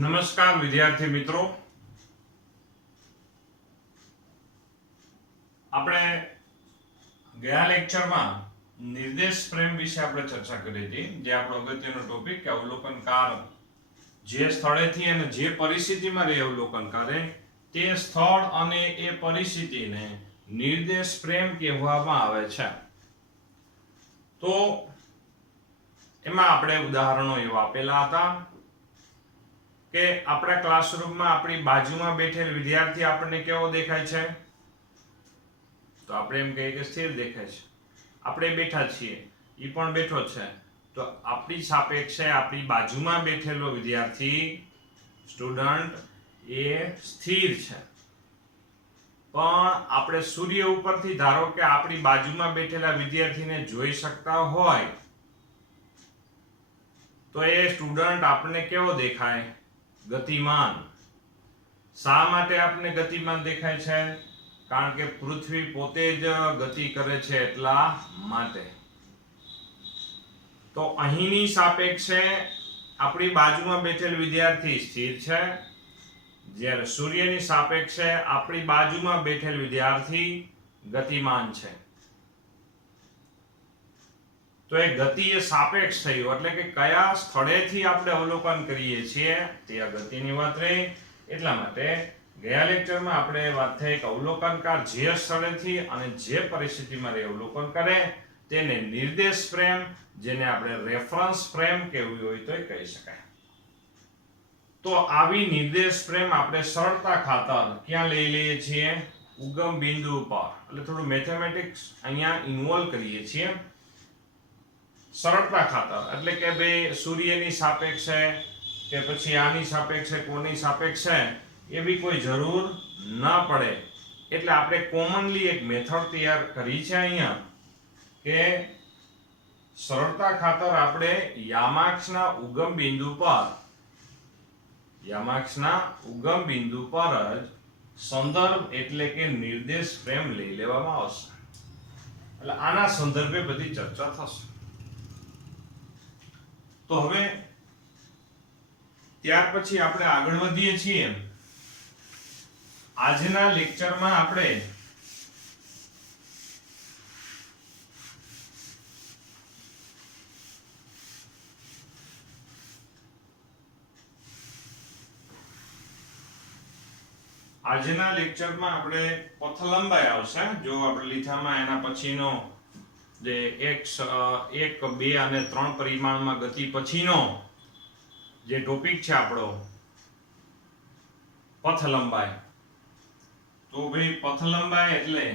નમસ્કાર વિદ્યાર્થી મિત્રો, આપણે ગયા લેક્ચરમાં નિર્દેશ ફ્રેમ વિશે આપણે ચર્ચા કરી હતી, જે આપણો અગત્યનો ટોપિક કે અવલોકનકાર જે સ્થળેથી અને જે પરિસ્થિતિમાં રહે અવલોકન કરે તે સ્થળ અને એ પરિસ્થિતિને નિર્દેશ ફ્રેમ કહેવામાં આવે છે. તો એમાં આપણે ઉદાહરણો એવા આપેલા હતા કે આપણા ક્લાસરૂમમાં આપણી બાજુમાં બેઠેલ વિદ્યાર્થી આપણને કેવો દેખાય છે? તો આપણે એમ કહીએ કે સ્થિર દેખાય છે. આપણે બેઠા છીએ, એ પણ બેઠો છે, તો આપણી સાપેક્ષે આપણી બાજુમાં બેઠેલો વિદ્યાર્થી સ્ટુડન્ટ એ સ્થિર છે. પણ આપણે સૂર્ય ઉપરથી ધારો કે આપણી બાજુમાં બેઠેલા વિદ્યાર્થીને જોઈ શકતા હોય તો એ સ્ટુડન્ટ આપણને કેવો દેખાય? ગતિમાન. શા માટે આપને ગતિમાન દેખાય છે? કારણ કે પૃથ્વી પોતે જ ગતિ કરે છે એટલા માટે. તો અહીંની સાપેક્ષે આપણી બાજુમાં બેઠેલ વિદ્યાર્થી સ્થિર છે, જ્યારે સૂર્યની સાપેક્ષે આપણી બાજુમાં બેઠેલ વિદ્યાર્થી ગતિમાન છે. તો એ ગતિ એ સાપેક્ષ થયું, એટલે કે કયા સ્થળેથી આપણે અવલોકન કરીએ છીએ તે ગતિની વાત રહી. એટલા માટે ગયા લેક્ચરમાં આપણે વાત થઈ કે અવલોકનકાર જે સ્થળેથી અને જે પરિસ્થિતિમાં અવલોકન કરે તેને નિર્દેશ ફ્રેમ, જેને આપણે રેફરન્સ ફ્રેમ કહેવું હોય તો કહી શકાય. તો આવી નિર્દેશ ફ્રેમ આપણે સરળતા ખાતર ક્યાં લઈ લઈએ છીએ? ઉગમ બિંદુ પર. એટલે થોડું મેથેમેટિક્સ અહીંયા ઇન્વોલ્વ કરીએ છીએ સરળતા ખાતર. એટલે કે ભાઈ સૂર્યની સાપેક્ષે કે પછી આની સાપેક્ષે, કોની સાપેક્ષે, એવી કોઈ જરૂર ન પડે. એટલે આપણે કોમનલી એક મેથડ તૈયાર કરી છે અહીંયા કે સરળતા ખાતર આપણે યામાક્ષના ઉગમ બિંદુ પર જ સંદર્ભ એટલે કે નિર્દેશ ફ્રેમ લઈ લેવામાં આવશે. એટલે આના સંદર્ભે બધી ચર્ચા થશે. તો હવે ત્યાર પછી આપણે આગળ વધીએ છીએ. આજના લેક્ચરમાં આપણે પથ લંબાઈ આવશે. જો આપણે લીધામાં એના પછીનો જે 1, 2 અને 3 પરિમાણમાં ગતિ પછીનો જે ટોપિક છે આપણો પથ લંબાઈ. તો ભાઈ પથ લંબાઈ એટલે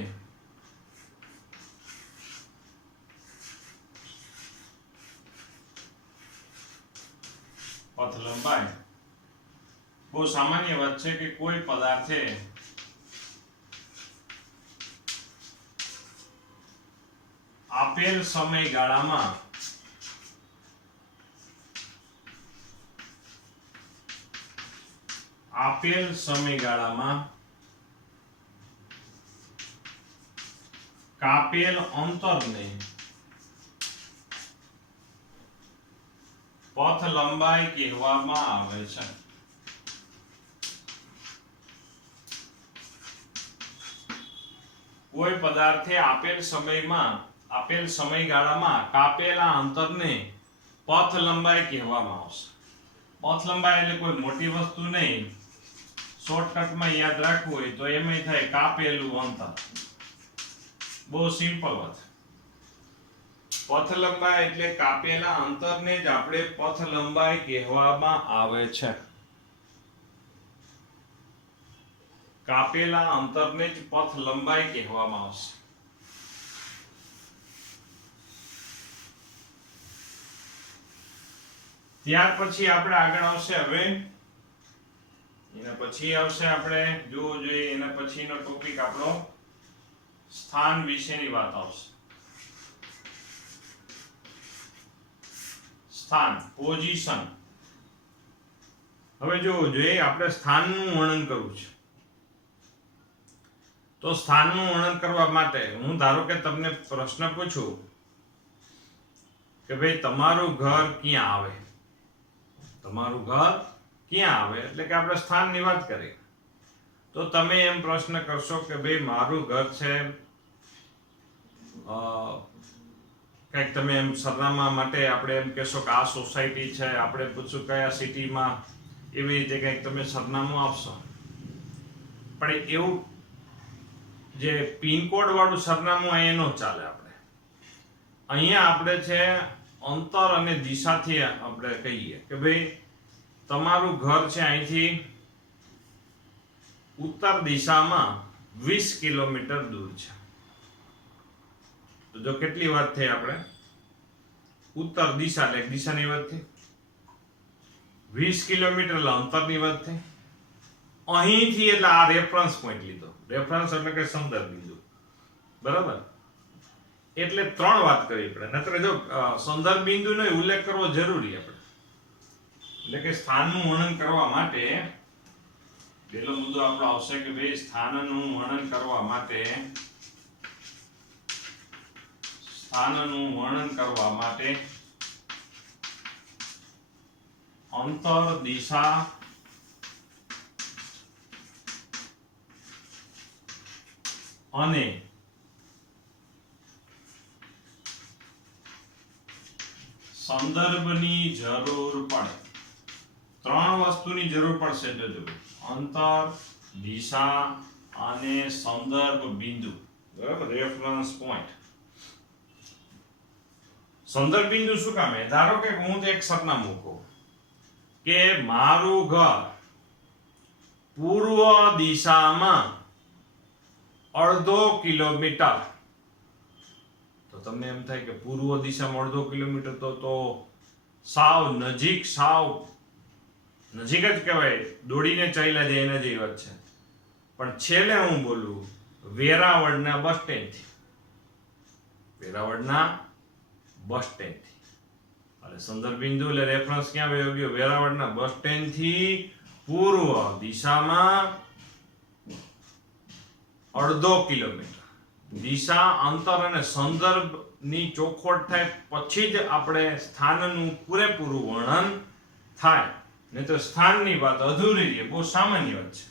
પથ લંબાઈ બહુ સામાન્ય વાત છે કે કોઈ પદાર્થે આપેલ સમયગાળામાં કાપેલ અંતરને પથ લંબાઈ કહેવામાં આવે છે. કોઈ પદાર્થે આપેલ સમયગાળામાં કાપેલા અંતરને પથ લંબાઈ કહેવામાં આવશે. પથ લંબાઈ એટલે કોઈ મોટી વસ્તુ નહીં. શોર્ટકટમાં યાદ રાખવું હોય તો એમાં થાય કાપેલું અંતર. બહુ સિમ્પલ વાત. પથ લંબાઈ એટલે કાપેલા અંતરને જ આપણે પથ લંબાઈ કહેવામાં આવે છે. કાપેલા અંતરને જ પથ લંબાઈ કહેવામાં આવશે. ત્યાર પછી આપણે આગળ આવશે. હવે એના પછી આવશે આપણે જોવું જોઈએ એના પછીનો ટોપિક આપણો સ્થાન વિશેની વાત આવશે. સ્થાન, પોઝિશન. હવે જોવું જોઈએ આપણે સ્થાનનું વર્ણન કરવું છે. તો સ્થાનનું વર્ણન કરવા માટે હું ધારો કે તમને પ્રશ્ન પૂછું કે ભાઈ તમારું ઘર ક્યાં આવે? તમારું ઘર ક્યાં આવે એટલે કે આપણે સ્થાનની વાત કરી. તો તમે એમ પ્રશ્ન કરશો કે ભાઈ મારું ઘર છે કંઈક તમે એમ સરનામા માટે આપણે એમ કહેશો કે આ સોસાયટી છે, આપણે પૂછશું કયા સિટીમાં, એવી રીતે કંઈક તમે સરનામું આપશો. પણ એવું જે પિનકોડ વાળું સરનામું અહીંયા ન ચાલે. અહીંયા આપણે છે અંતર અને દિશાથી આપણે કહીએ કે ભાઈ તમારું ઘર છે અહીંથી ઉત્તર દિશામાં 20 કિલોમીટર દૂર છે. તો જો કેટલી વાત થઈ આપણે ઉત્તર દિશા એટલે દિશાની વાત થઈ, 20 કિલોમીટર એટલે અંતરની વાત થઈ. અહીંથી એટલે આ રેફરન્સ પોઈન્ટ લીધો. રેફરન્સ એટલે કે સંદર્ભ બિંદુ, બરાબર. એટલે 3 વાત કરવી પડે. નહીતર જો સંદર્ભ બિંદુનો ઉલ્લેખ કરવો જરૂરી આપણે. એટલે કે સ્થાનનું વર્ણન કરવા માટે પહેલો મુદ્દો આપણો આવશે કે ભાઈ સ્થાનનું વર્ણન કરવા માટે અંતર, દિશા અને સંદર્ભની જરૂર પડે. 3 વસ્તુની જરૂર પડશે. જોજો અંતર, દિશા અને સંદર્ભ બિંદુ, બરાબર, રેફરન્સ પોઈન્ટ. સંદર્ભ બિંદુ શું કામ? ધારો કે હું એક સરનામું કહું કે મારું ઘર પૂર્વ દિશામાં 1/2 કિલોમીટર. તો તમને એમ થાય કે પૂર્વ દિશામાં 1/2 કિલોમીટર તો સાવ નજીક જ કહેવાય, દોડીને ચાલ્યા જાય એના જેવી વાત છે. પણ છેલ્લે હું બોલું વેરાવળના બસ સ્ટેન્ડથી, એટલે સંદર્ભ બિંદુ એટલે રેફરન્સ ક્યાં વયો ગયો? વેરાવળના બસ સ્ટેન્ડથી પૂર્વ દિશામાં 1/2 કિલોમીટર. દિશા, અંતર અને સંદર્ભની ચોખવટ થાય પછી જ આપણે સ્થાનનું પૂરેપૂરું વર્ણન થાય. નહીં તો સ્થાનની વાત અધૂરી રહે. બહુ સામાન્ય વાત છે.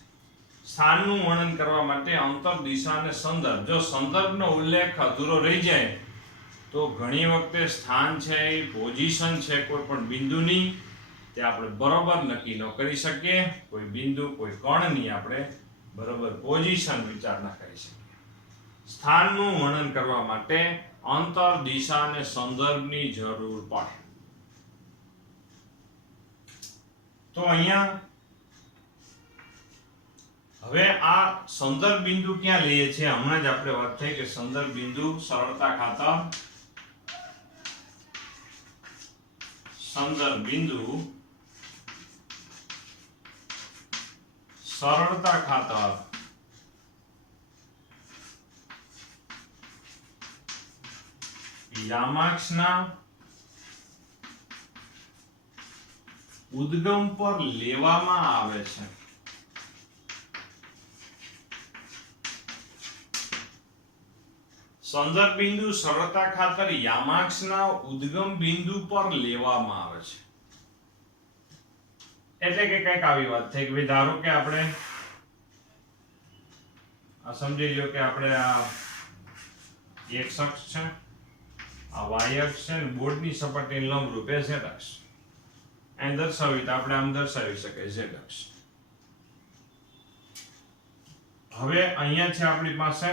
સ્થાનનું વર્ણન કરવા માટે અંતર, દિશા અને સંદર્ભ. જો સંદર્ભનો ઉલ્લેખ અધૂરો રહી જાય તો ઘણી વખતે સ્થાન છે, એ પોઝિશન છે કોઈ પણ બિંદુની, તે આપણે બરોબર નક્કી ન કરી શકીએ. કોઈ બિંદુ, કોઈ કણની આપણે બરોબર પોઝિશન વિચાર ન કરી શકીએ. સ્થાનનું વર્ણન કરવા માટે અંતર, દિશા અને સંદર્ભની જરૂર પડે. તો અહીંયા હવે આ સંદર્ભ બિંદુ ક્યાં લઈએ છીએ? હમણાં જ આપણે વાત થઈ કે સંદર્ભ બિંદુ સરળતા ખાતર યામાક્ષના ઉદ્ગમ પર લેવામાં આવે છે. સંદર્ભ બિંદુ સરળતા ખાતર યામાક્ષના ઉદ્ગમ બિંદુ પર લેવામાં આવે છે. એટલે કે કંઈક આવી વાત થઈ કે ભાઈ ધારો કે આપણે આ સમજી લો કે આપણે આ x અક્ષ છે, આ y અક્ષ છે, અને બોર્ડની સપાટીને લંબરૂપ એ z અક્ષ. અહીં દર્શાવી તો આપણે આમ દર્શાવી શકાય z અક્ષ. હવે અહીંયા છે આપણી પાસે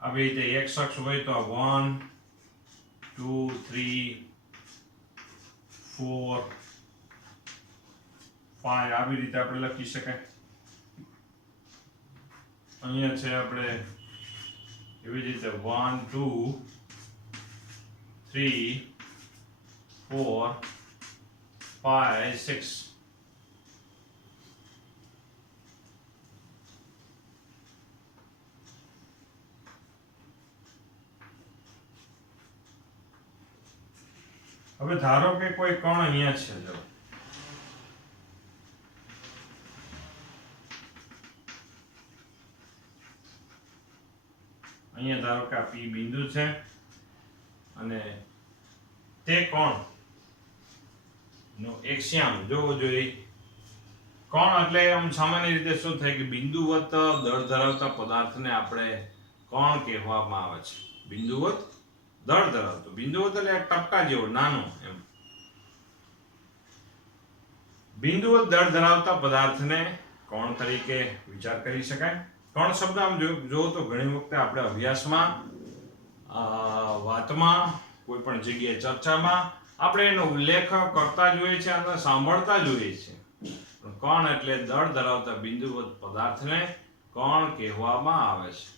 આવી રીતે x અક્ષ હોય તો 1 2 3 4 5 આવી રીતે આપણે લખી શકાય. અહીંયા છે આપણે એવી રીતે 1 2 3 4 5 6. હવે ધારો કે કોઈ કણ અહીંયા છે, જો અહીંયા ધારો કે આ P બિંદુ છે અને તે કોણ નો એક્સિયમ જોવો જોઈએ. કોણ એટલે આમ સામાન્ય રીતે શું થાય કે બિંદુવત દળ ધરાવતા પદાર્થને આપણે કોણ કહેવામાં આવે છે? બિંદુવત દળ ધરાવતો. બિંદુવત એટલે એક ટપકા જેવો નાનો એમ. બિંદુવત દળ ધરાવતા પદાર્થને કોણ તરીકે વિચાર કરી શકાય. કોણ શબ્દ આમ જો તો ઘણી વખતે આપણે અભ્યાસમાં વાતમાં કોઈ પણ જગ્યાએ ચર્ચામાં આપણે એનો ઉલ્લેખ કરતા જોઈએ છે અને સાંભળતા જોઈએ છે. કોણ એટલે દળ ધરાવતા બિંદુવત પદાર્થને કોણ કહેવામાં આવે છે.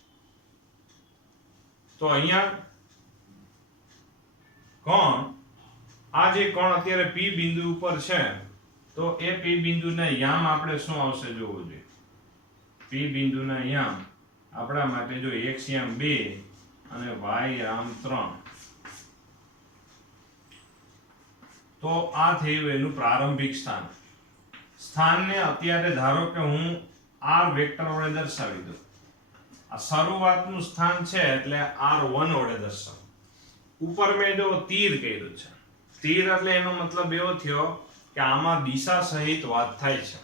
તો અહીંયા કોણ આ જે કોણ અત્યારે P બિંદુ ઉપર છે તો એ P બિંદુના યામ આપણે શું આવશે જોવું જોઈએ. P બિંદુના યામ આપણા માટે જો x યામ 2 અને y યામ 3. તો આ થયું એનું પ્રારંભિક સ્થાન. સ્થાનને અત્યારે ધારો કે હું r વેક્ટર વડે દર્શાવી દઉં. આ શરૂઆતનું સ્થાન છે એટલે r1 વડે દર્શાવ. ઉપર મેં જો તીર કર્યું છે. તીર એટલે એનો મતલબ એવો થયો કે આમાં દિશા સહિત વાત થાય છે.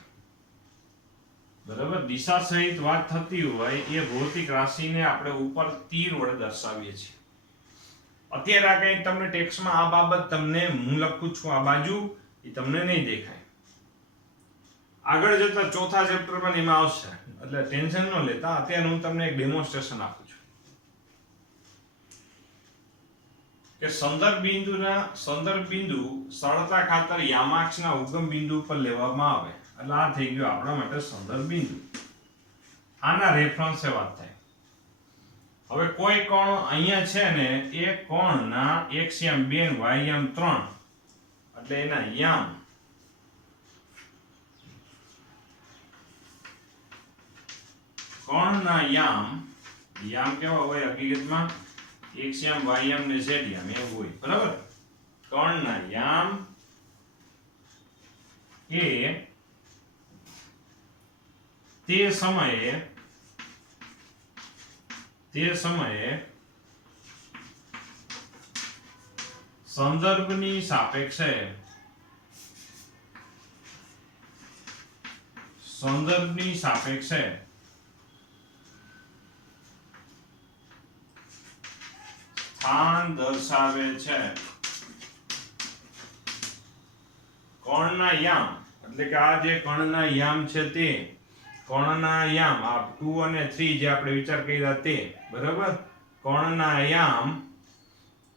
બરાબર, દિશા સહિત વાત થતી હોય એ ભૌતિક રાશિને આપણે ઉપર તીર વડે દર્શાવીએ છીએ. અત્યારે આ કંઈ તમને ટેક્સ્ટમાં આ બાબત તમને હું લખું છું આ બાજુ એ તમને નહીં દેખાય. આગળ જતા ચોથા ચેપ્ટરમાં એમાં આવશે એટલે ટેન્શન ન લેતા. અત્યારે હું તમને એક ડેમોન્સ્ટ્રેશન આપું છું કે સંદર્ભ બિંદુ સરળતા ખાતર યામાક્ષના ઉગમ બિંદુ પર લેવામાં આવે એટલે આ થઈ ગયું આપણા માટે સંદર્ભ બિંદુ. આના રેફરન્સે વાત થાય. હવે કોઈ કોણ અહીંયા છે ને એ કોણના x યામ 2 અને y યામ 3 એટલે એના યામ કોણના યામ કેવા હોય હકીકતમાં x યામ y યામ ને z યામ એવું હોય. બરાબર, કોણના યામ એ તે સમયે સંદર્ભની સાપેક્ષે સ્થાન દર્શાવે છે. કોણના યામ એટલે કે આ જે કણના યામ છે તે કોણના યામ આ 2 અને 3 જે આપણે વિચાર કર્યા તે. બરાબર, કોણના યામ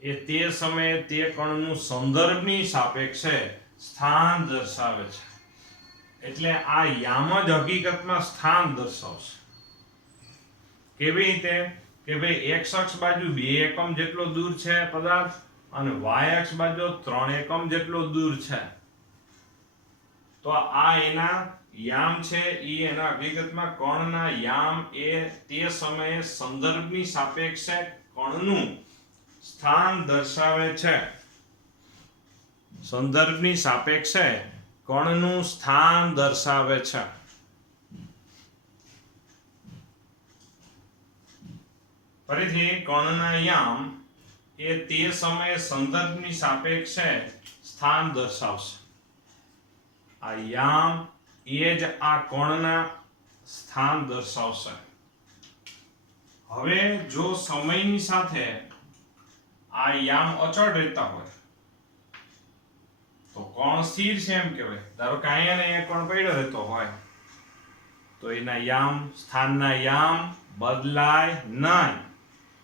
એ તે સમયે તે કણનું સંદર્ભની સાપેક્ષે સ્થાન દર્શાવે છે. એટલે આ યામ જ હકીકતમાં સ્થાન દર્શાવશે. કેવી રીતે કે ભાઈ x અક્ષ બાજુ 2 એકમ જેટલો દૂર છે પદાર્થ અને y અક્ષ બાજુ 3 એકમ જેટલો દૂર છે. તો આ એના યામ છે એ એના હકીકતમાં કણના યામ એ તે સમયે સંદર્ભની સાપેક્ષે કણનું સ્થાન દર્શાવે છે. સંદર્ભની સાપેક્ષે કણનું સ્થાન દર્શાવે છે. ફરીથી કણના યામ એ તે સમયે સંદર્ભની સાપેક્ષે સ્થાન દર્શાવશે. આ યામ એ જ આ કોણના સ્થાન દર્શાવશે. હવે જો સમયની સાથે આ યામ અચળ રહેતા હોય તો કોણ સ્થિર છે એમ કહેવાય. ધારો કે અહીંયા ને અહીંયા કોણ પડ્યો રહેતો હોય તો એના યામ સ્થાનના યામ બદલાય નહીં.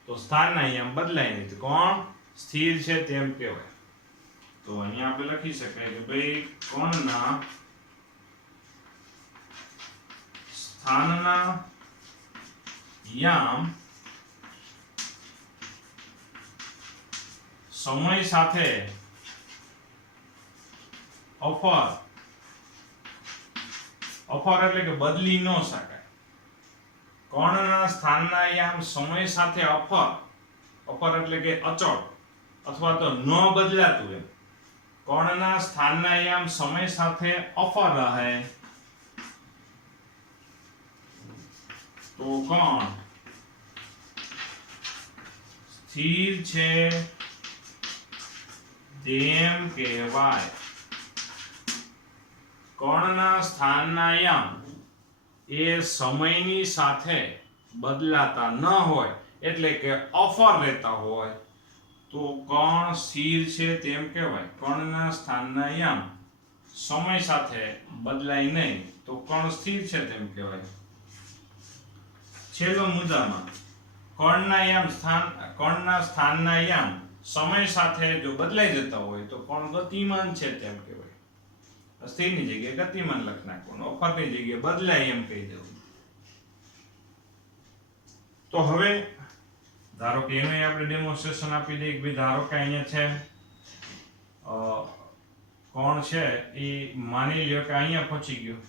તો સ્થાનના યામ બદલાય નહીં તો કોણ સ્થિર છે તેમ કહેવાય. તો અહીંયા આપણે લખી શકાય કે ભાઈ કોણના સ્થાનના યામ સમય સાથે અફર એટલે કે બદલી ન શકાય. કોણના સ્થાનના યામ સમય સાથે અફર એટલે કે અચળ અથવા તો ન બદલાતું એમ. કોણના સ્થાનના યામ સમય સાથે અફર રહે તો કોણ સ્થિર છે તેમ કહેવાય. કણના સ્થાનના યામ એ સમયની સાથે બદલાતા ન હોય એટલે કે અફર રહેતા હોય તો કણ સ્થિર છે તેમ કહેવાય. કણના સ્થાનના યામ સમય સાથે બદલાય નહીં તો કણ સ્થિર છે તેમ કહેવાય. છેલ્લો મુદ્દામાં કણના સ્થાનના યામ સમય સાથે જો બદલાઈ જતા હોય તો કણ ગતિમાન છે તેમ કહેવાય. સ્થિરની જગ્યાએ ગતિમાન લખી નાખવાનું, અફરની જગ્યાએ બદલાય એમ કહી દેવું. તો હવે ધારો કે એનું આપણે ડેમોન્સ્ટ્રેશન આપી દઈએ કે ધારો કે અહીંયા છે કોણ છે એ માની લ્યો કે અહીંયા પહોંચી ગયો.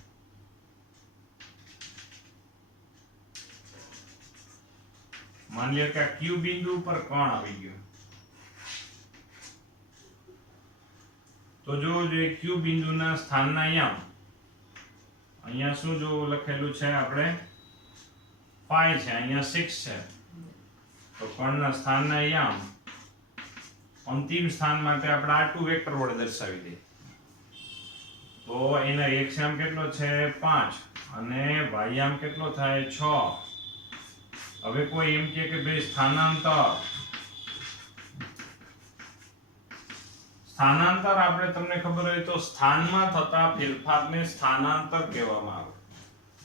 માની લ્યો કે આ ક્યુ બિંદુ ઉપર કોણ આવી ગયો. તો જો ક્યુ બિંદુના સ્થાનના યામ અહીંયા શું જો લખેલું છે આપણે 5 છે, અહીંયા 6 છે. તો કણના સ્થાનના યામ અંતિમ સ્થાન માટે આપણે R2 વેક્ટર વડે દર્શાવી દઈએ. તો એના x યામ કેટલો છે 5 અને y યામ કેટલો થાય 6. હવે કોઈ એમ કહે કે ભાઈ સ્થાનાંતર આપણે તમને ખબર હોય તો સ્થાનમાં થતા ફેરફારને સ્થાનાંતર કહેવામાં આવે.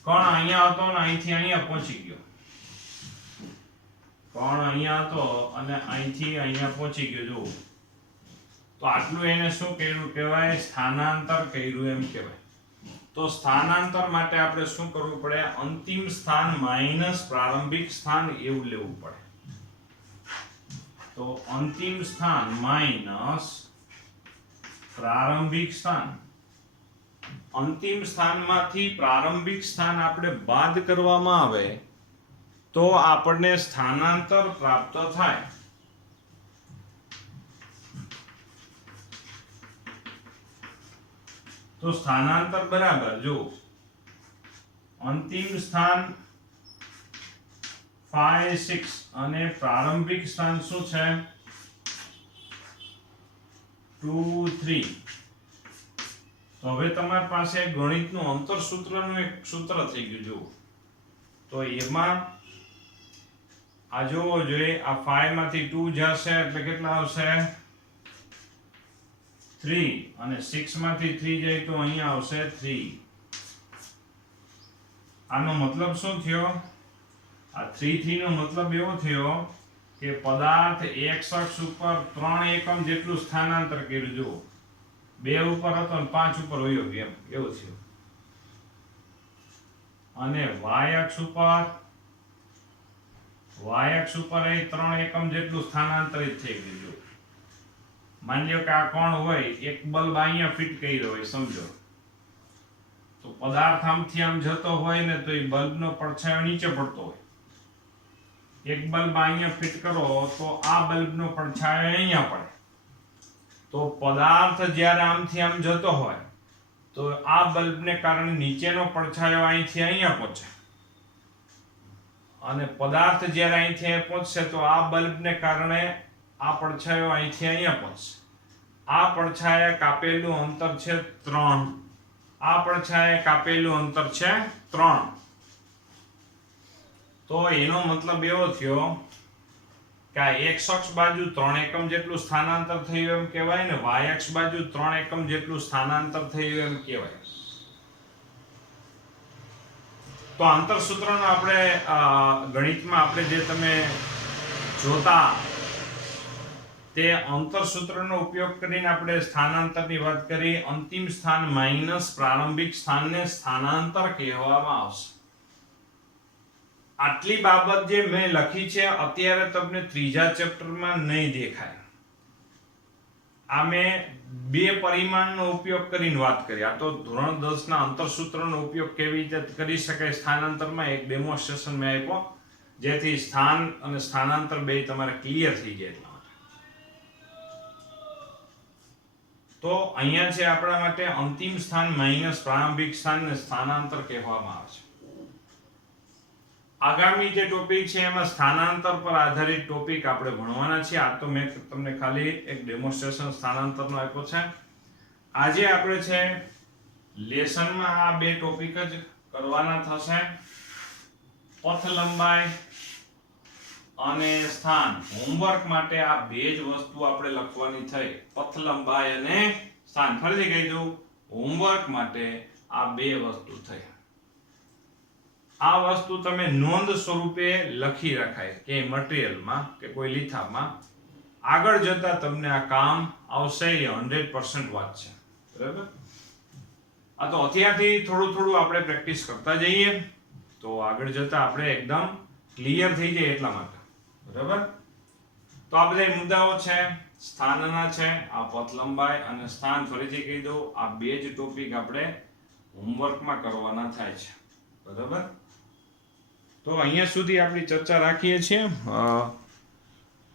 કણ અહીંયા હતો અને અહીંથી અહીંયા પહોંચી ગયો. કણ અહીંયા હતો અને અહીંથી અહીંયા પહોંચી ગયો. જો તો આટલું એને શું કર્યું કહેવાય? સ્થાનાંતર કર્યું એમ કહેવાય. તો સ્થાનાંતર માટે આપણે શું કરવું પડે? અંતિમ સ્થાન માઈનસ પ્રારંભિક સ્થાન એવું લેવું પડે. તો અંતિમ સ્થાન માઈનસ પ્રારંભિક સ્થાન. અંતિમ સ્થાનમાંથી પ્રારંભિક સ્થાન આપણે બાદ કરવામાં આવે તો આપણને સ્થાનાંતર પ્રાપ્ત થાય. તો સ્થાનાંતર બરાબર જો અંતિમ સ્થાન 5 6 અને પ્રારંભિક સ્થાન શું છે 2 3. તો હવે તમારી પાસે ગણિતનું અંતર સૂત્રનું એક સૂત્ર થઈ ગયું. જો તો એમાં આ જોવો જોઈએ, આ 5 માંથી 2 જશે એટલે કેટલા આવશે 3 અને 6 માંથી 3 જાય તો અહીંયા આવશે 3. આનો મતલબ શું થયો? આ 3 3 નો મતલબ એવો થયો કે પદાર્થ x અક્ષ ઉપર 3 એકમ જેટલું સ્થાનાંતર કર્યું. જો 2 ઉપર હતો અને 5 ઉપર વયો ગયો એમ એવું થયું. અને y અક્ષ ઉપર એ 3 એકમ જેટલું સ્થાનાંતરિત થઈ ગયું. માની લો કે આ કોણ હોય એક બલ્બ અહીંયા ફિટ કર્યો હોય સમજો, તો પદાર્થ આમથી આમ જતો હોય ને તો એ બલ્બનો પડછાયો નીચે પડતો હોય. એક બલ્બ અહીંયા ફિટ કરો તો આ બલ્બનો પડછાયો અહીંયા પડે. તો પદાર્થ જ્યારે આમથી આમ જતો હોય તો આ બલ્બને કારણે નીચેનો પડછાયો અહીંથી અહીંયા પહોંચે, અને પદાર્થ જ્યારે અહીંથી અહીંયા પહોંચશે તો આ બલ્બને કારણે આ પડછાયો અહીંથી અહીંયા પહોંચશે. આ પડછાયા કાપેલું અંતર છે 3. આ પડછાયા કાપેલું અંતર છે 3. તો એનો મતલબ એવો થયો કે આ x અક્ષ બાજુ 3 એકમ જેટલું સ્થાનાંતર થયું એમ કહેવાય ને y અક્ષ બાજુ 3 એકમ જેટલું સ્થાનાંતર થયું એમ કહેવાય. તો આંતરસૂત્રનો આપણે ગણિતમાં આપણે જે તમે જોતા તે અંતરસૂત્રનો ઉપયોગ કરીને આપણે સ્થાનાંતરની વાત કરી. અંતિમ સ્થાન માઈનસ પ્રારંભિક સ્થાનને સ્થાનાંતર કહેવામાં આવશે. આટલી બાબત જે મેં લખી છે અત્યારે તમને ત્રીજા ચેપ્ટરમાં નહીં દેખાય. આ મેં 2 પરિમાણનો ઉપયોગ કરીને વાત કરી. આ તો ધોરણ 10 ના અંતરસૂત્રનો ઉપયોગ કેવી રીતે કરી શકાય સ્થાનાંતરમાં એક ડેમોન્સ્ટ્રેશન મેં આપ્યો, જેથી સ્થાન અને સ્થાનાંતર બે તમારે ક્લિયર થઈ જાય. તો અહીંયા છે આપણા માટે અંતિમ સ્થાન માઈનસ પ્રારંભિક સ્થાનને સ્થાનાંતર કહેવામાં આવે છે. આગામી જે ટોપિક છે એમાં સ્થાનાંતર પર આધારિત ટોપિક આપણે ભણવાના છે. આ તો મેં તમને ખાલી એક ડેમોન્સ્ટ્રેશન સ્થાનાંતરનો આપ્યો છે. આજે આપણે છે લેસનમાં આ બે ટોપિક જ કરવાના થશે, પથ લંબાઈ અને સ્થાન. હોમવર્ક માટે આ બે જ વસ્તુ આપણે લખવાની થઈ, પથ લંબાઈ અને સ્થાન. ફરીથી કહી દઉં, હોમવર્ક માટે આ બે વસ્તુ થઈ. આ વસ્તુ તમે નોંધ સ્વરૂપે લખી રખાય કે મટીરિયલમાં કે કોઈ લિખામાં. આગળ જતા તમને આ કામ આવશે, એ 100% વાત છે. બરાબર? આ તો અત્યારથી થોડું થોડું આપણે પ્રેક્ટિસ કરતા જઈએ તો આગળ જતા આપણે એકદમ ક્લિયર થઈ જાય એટલા માટે. બરાબર? તો આ બધા મુદ્દાઓ છે, સ્થાનના છે, આ પથ લંબાઈ અને સ્થાન. ફરીથી કહી દઉં, આ બે જ ટોપિક આપણે હોમવર્કમાં કરવાના થાય છે. બરાબર? તો અહીંયા સુધી આપણી ચર્ચા રાખીએ છીએ.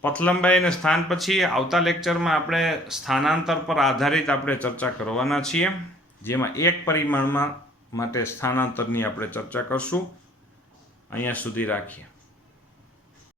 પથ લંબાઈ અને સ્થાન પછી આવતા લેક્ચરમાં આપણે સ્થાનાંતર પર આધારિત આપણે ચર્ચા કરવાના છીએ, જેમાં એક પરિમાણમાં માટે સ્થાનાંતરની આપણે ચર્ચા કરશું. અહીંયા સુધી રાખીએ.